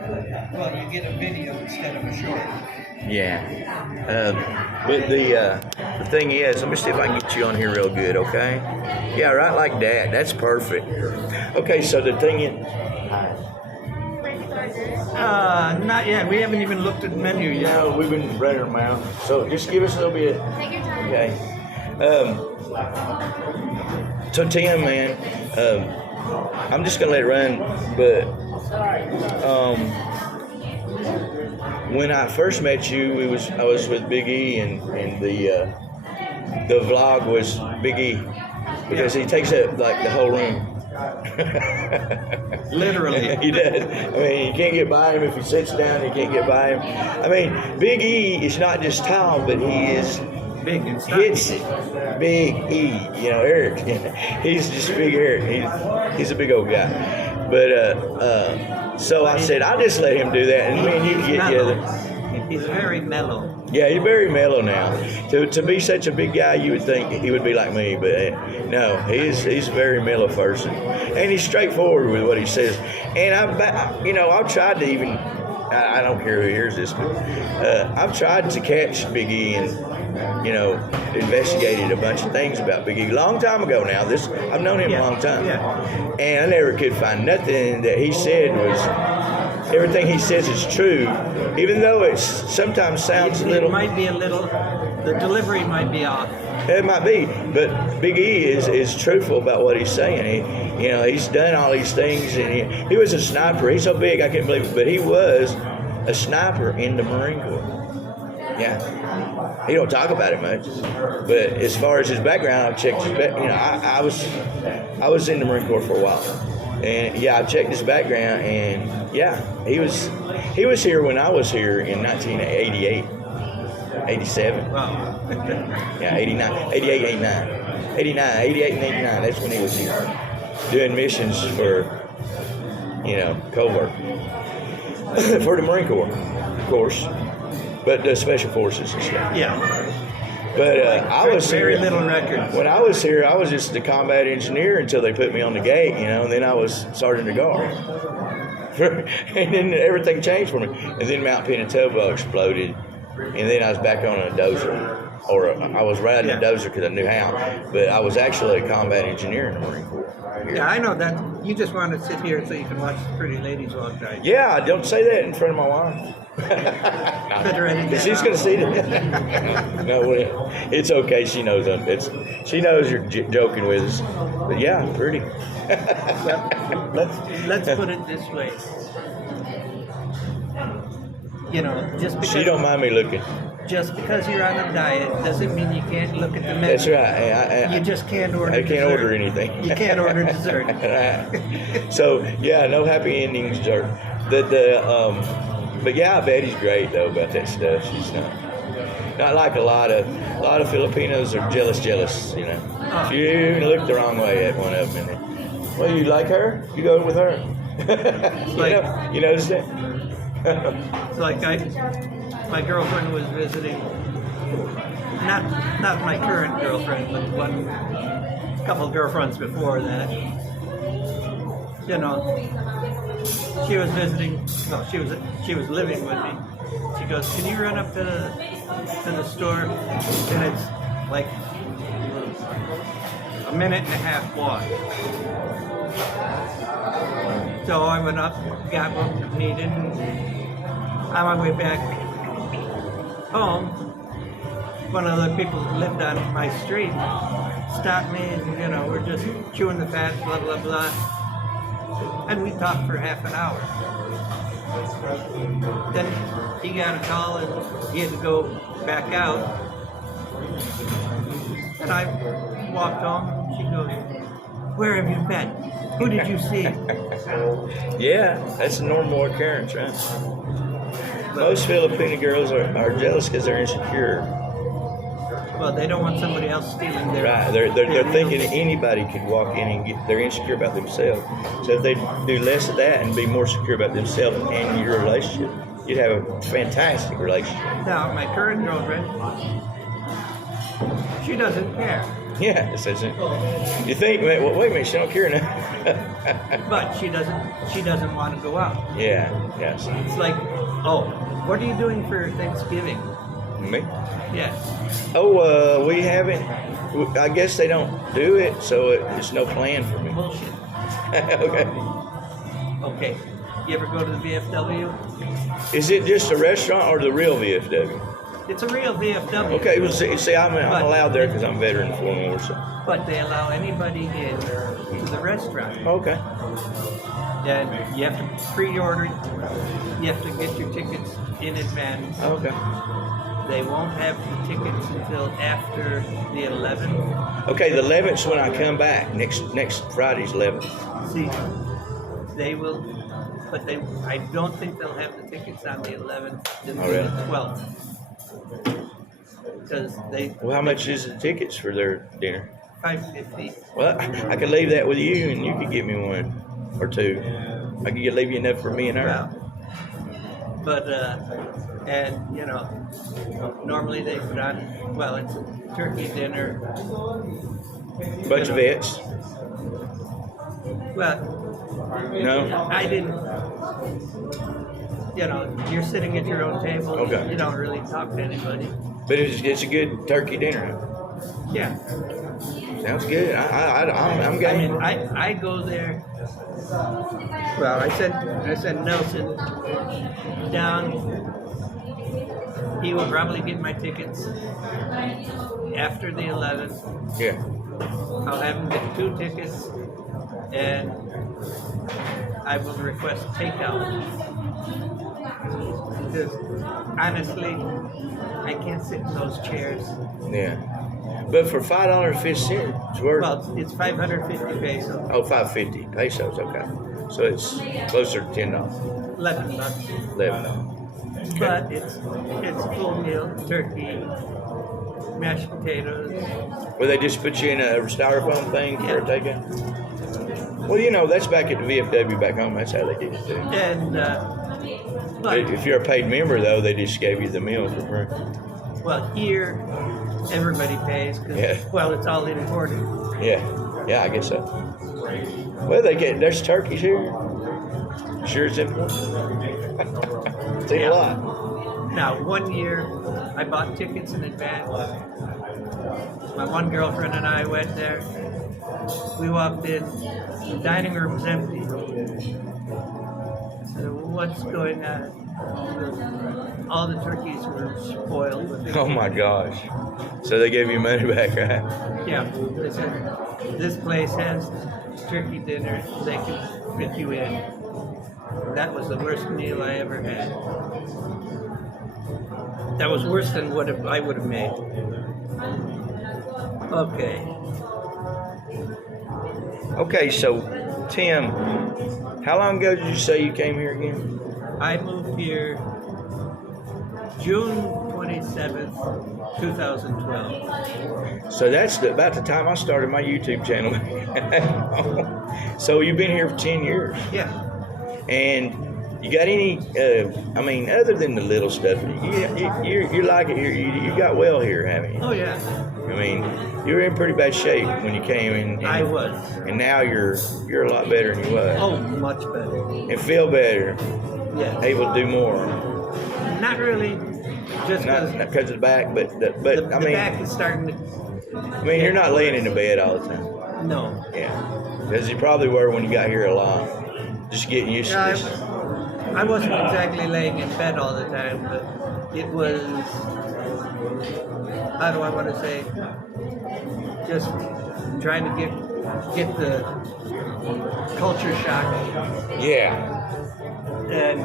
Well, you get a video instead of a short. Yeah. But the thing is, let me see if I can get you on here real good, okay? Yeah, right like that. That's perfect. Okay, so the thing is, Not yet. We haven't even looked at the menu yet. no, we've been running around. So just give us a little bit. Take your time. Okay. So Tim, man, I'm just gonna let it run, but when I first met you, I was with Big E, and the vlog was Big E because he takes up like the whole room. Literally. He does. I mean, you can't get by him if he sits down. You can't get by him. I mean, Big E is not just tall, but he is Big and stuff. It's Big E. You know, Eric. He's just Big Eric. He's a big old guy. But so I said, I'll just let him do that, and me and you can get together. He's very mellow. Yeah, he's very mellow now. To be such a big guy, you would think he would be like me, but no, he's a very mellow person, and he's straightforward with what he says. And I've tried to even, I don't care who hears this, but I've tried to catch Big E and investigated a bunch of things about Big E a long time ago. Now I've known him a long time, and I never could find nothing that he said was. Everything he says is true, even though it sometimes sounds a little. It might be a little. The delivery might be off. It might be, but Big E is truthful about what he's saying. He's done all these things, and he was a sniper. He's so big, I can't believe it, but he was a sniper in the Marine Corps. Yeah, he don't talk about it much, but as far as his background, I've checked his back. I was in the Marine Corps for a while. And yeah, I checked his background, and yeah, he was here when I was here in 1988, 87. Wow. Yeah, 89, 88, 89. 89, 88 and 89, that's when he was here. Doing missions for, Cold War. For the Marine Corps, of course. But the Special Forces and stuff. Yeah. But I was very here, little records. When I was here, I was just the combat engineer until they put me on the gate, and then I was sergeant of guard. And then everything changed for me. And then Mount Pinatubo exploded, and then I was back on a dozer, or I was riding a dozer because I knew how. But I was actually a combat engineer in the Marine Corps. Here. Yeah, I know that. You just want to sit here so you can watch the pretty ladies all day. Yeah, don't say that in front of my wife. She's going to see it. No, it's okay. She knows she knows you're joking with us. But yeah, pretty. Let's put it this way. Just because she don't mind me looking. Just because you're on a diet doesn't mean you can't look at the menu. That's right. You just can't order. I can't order anything. You can't order dessert. So yeah, no happy endings dessert. But yeah, Betty's great though about that stuff. She's not like a lot of Filipinos are jealous. She even looked the wrong way at one of them. And well, you like her? You go with her? You notice that? It's like my girlfriend was visiting. Not my current girlfriend, but couple girlfriends before that. She was visiting. No, she was living with me. She goes, "Can you run up to the store?" And it's like a minute and a half walk. So I went up, got what we needed, and on my way back home, one of the people who lived on my street stopped me, and we're just chewing the fat, blah blah blah. And we talked for half an hour. Then he got a call and he had to go back out. And I walked home and she goes, "Where have you been? Who did you see?" Yeah, that's a normal occurrence, right? Most Filipino girls are jealous because they're insecure. Well, they don't want somebody else stealing their. Right, they're thinking anybody could walk in and they're insecure about themselves. So if they do less of that and be more secure about themselves and your relationship, you'd have a fantastic relationship. Now, my current girlfriend, she doesn't care. Yeah, it says it. You think, man, well, wait a minute, she don't care now. But she doesn't want to go out. Yeah, yes. It's like, oh, what are you doing for Thanksgiving? Me? Yeah. Oh, we haven't. I guess they don't do it, so it's no plan for me. Bullshit. Okay. Okay. You ever go to the VFW? Is it just a restaurant or the real VFW? It's a real VFW. Okay, well, see, I'm allowed there because I'm veteran 4 more, so. But they allow anybody in to the restaurant. Okay. And you have to pre-order it. You have to get your tickets in advance. Okay. They won't have the tickets until after the 11th. Okay, the 11th's when I come back. Next Friday's 11th. See, they will, but I don't think they'll have the tickets on the 11th until really? the 12th. Because Well, how much is the tickets for their dinner? $5.50. Well, I could leave that with you, and you could get me one or two. I could leave you enough for me and her. Well, but and normally they put on, well, it's a turkey dinner. Bunch of vets. Well, No. I didn't. You're sitting at your own table. Okay. You don't really talk to anybody. But it's a good turkey dinner. Yeah. Sounds good. I'm I game. mean, I go there. Well, I sent Nelson down. He will probably get my tickets after the 11th. Yeah. I'll have him get 2 tickets, and I will request takeout. Because honestly, I can't sit in those chairs. Yeah. But for $5.50, it's worth. Well, it's 550 pesos. Oh, 550 pesos. Okay. So it's closer to $10. $11. $11. But it's full meal, turkey, mashed potatoes. Well, they just put you in a styrofoam thing for a takeout? Well, that's back at the VFW back home. That's how they did it too. And but If you're a paid member, though, they just gave you the meal for free. well, here everybody pays because it's all imported. Yeah, I guess so. Well, there's turkeys here. Sure, it's important. Take a lot. Now, one year I bought tickets in advance. My one girlfriend and I went there. We walked in, the dining room was empty. I said, what's going on? All the turkeys were spoiled. Oh my gosh! So they gave you money back, right? Yeah, they said, this place has turkey dinner. They can fit you in. That was the worst meal I ever had. That was worse than what I would have made. Okay, so Tim, how long ago did you say you came here again? I moved here June 27th, 2012. So that's about the time I started my YouTube channel. So you've been here for 10 years. Yeah. And you got any, other than the little stuff, you like it here, you got well here, haven't you? Oh, yeah. I mean, you were in pretty bad shape when you came in. I was. And now you're a lot better than you was. Oh, much better. And feel better. Yeah. Able to do more. Not really. Just Not because of the back, but the back is starting to... you're not laying in the bed all the time. No. Yeah. Because you probably were when you got here a lot. Just getting used to this. I wasn't exactly laying in bed all the time, but it was, how do I want to say, just trying to get the culture shock. Yeah. And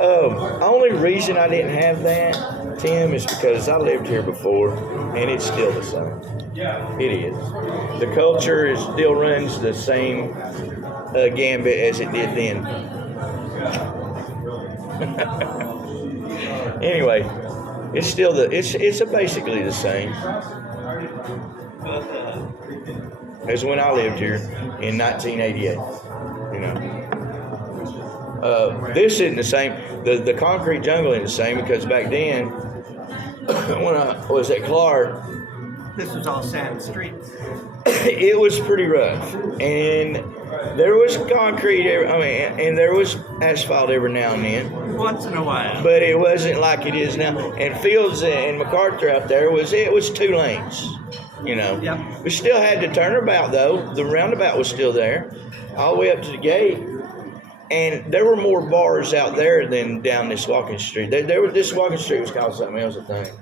only reason I didn't have that, Tim, is because I lived here before, and it's still the same. It is. The culture still runs the same gambit as it did then. Anyway, it's still it's basically the same as when I lived here in 1988. This isn't the same. The concrete jungle isn't the same because back then, when I was at Clark, This was all sand streets. It was pretty rough, and there was concrete. And there was asphalt every now and then. Once in a while. But it wasn't like it is now. And Fields and MacArthur out there was 2 lanes. You know. Yep. We still had the turnabout though. The roundabout was still there, all the way up to the gate. And there were more bars out there than down this walking street. This walking street was called something else, I think.